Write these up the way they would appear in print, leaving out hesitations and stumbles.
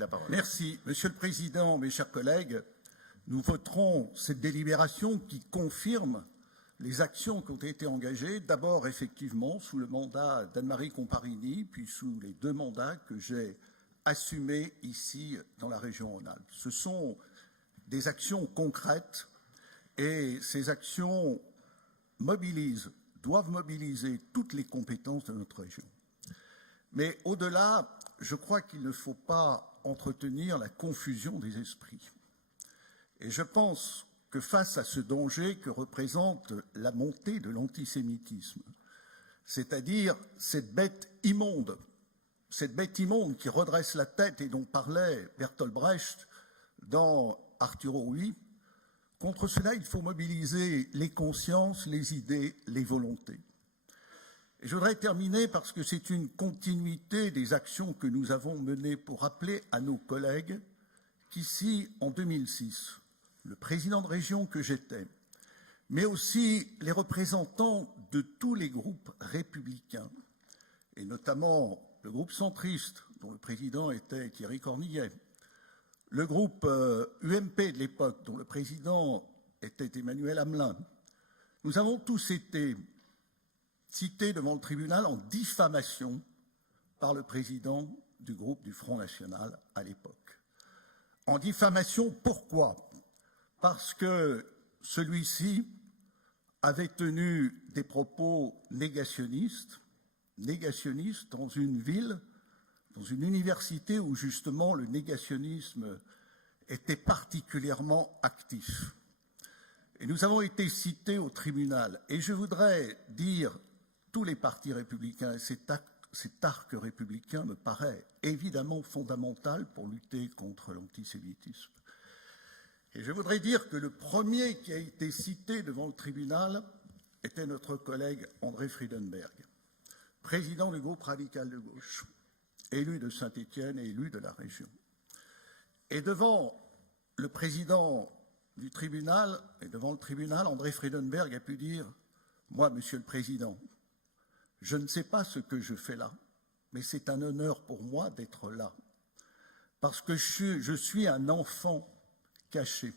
la parole. Merci. Monsieur le Président, mes chers collègues, nous voterons cette délibération qui confirme les actions qui ont été engagées, d'abord effectivement sous le mandat d'Anne-Marie Comparini, puis sous les 2 mandats que j'ai assumés ici dans la région Rhône-Alpes. Ce sont des actions concrètes et ces actions doivent mobiliser toutes les compétences de notre région. Mais au-delà, je crois qu'il ne faut pas entretenir la confusion des esprits. Et je pense que face à ce danger que représente la montée de l'antisémitisme, c'est-à-dire cette bête immonde qui redresse la tête et dont parlait Bertolt Brecht dans Arturo Ui, contre cela, il faut mobiliser les consciences, les idées, les volontés. Et je voudrais terminer parce que c'est une continuité des actions que nous avons menées pour rappeler à nos collègues qu'ici, en 2006, le président de région que j'étais, mais aussi les représentants de tous les groupes républicains, et notamment le groupe centriste, dont le président était Thierry Cornillet, le groupe UMP de l'époque, dont le président était Emmanuel Hamelin, nous avons tous été cités devant le tribunal en diffamation par le président du groupe du Front National à l'époque. En diffamation, pourquoi ? Parce que celui-ci avait tenu des propos négationnistes dans une ville, dans une université où justement le négationnisme était particulièrement actif. Et nous avons été cités au tribunal. Et je voudrais dire, tous les partis républicains, cet arc républicain me paraît évidemment fondamental pour lutter contre l'antisémitisme. Et je voudrais dire que le premier qui a été cité devant le tribunal était notre collègue André Friedenberg, président du groupe radical de gauche, élu de Saint-Étienne et élu de la région. Et devant le président du tribunal, et devant le tribunal, André Friedenberg a pu dire « Moi, Monsieur le Président, je ne sais pas ce que je fais là, mais c'est un honneur pour moi d'être là, parce que je suis un enfant caché,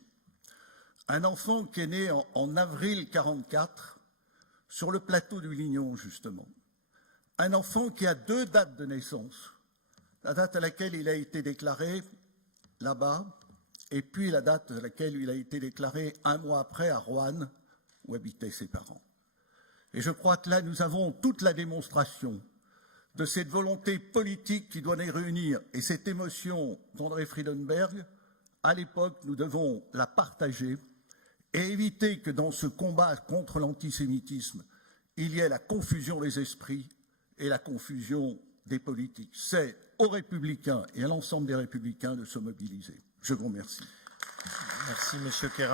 un enfant qui est né en avril 1944, sur le plateau du Lignon, justement. Un enfant qui a 2 dates de naissance, la date à laquelle il a été déclaré là-bas, et puis la date à laquelle il a été déclaré 1 mois après à Roanne, où habitaient ses parents. Et je crois que là, nous avons toute la démonstration de cette volonté politique qui doit les réunir. Et cette émotion d'André Friedenberg, à l'époque, nous devons la partager et éviter que dans ce combat contre l'antisémitisme, il y ait la confusion des esprits et la confusion des politiques. C'est aux Républicains et à l'ensemble des Républicains de se mobiliser. Je vous remercie. Merci, Monsieur Keirin.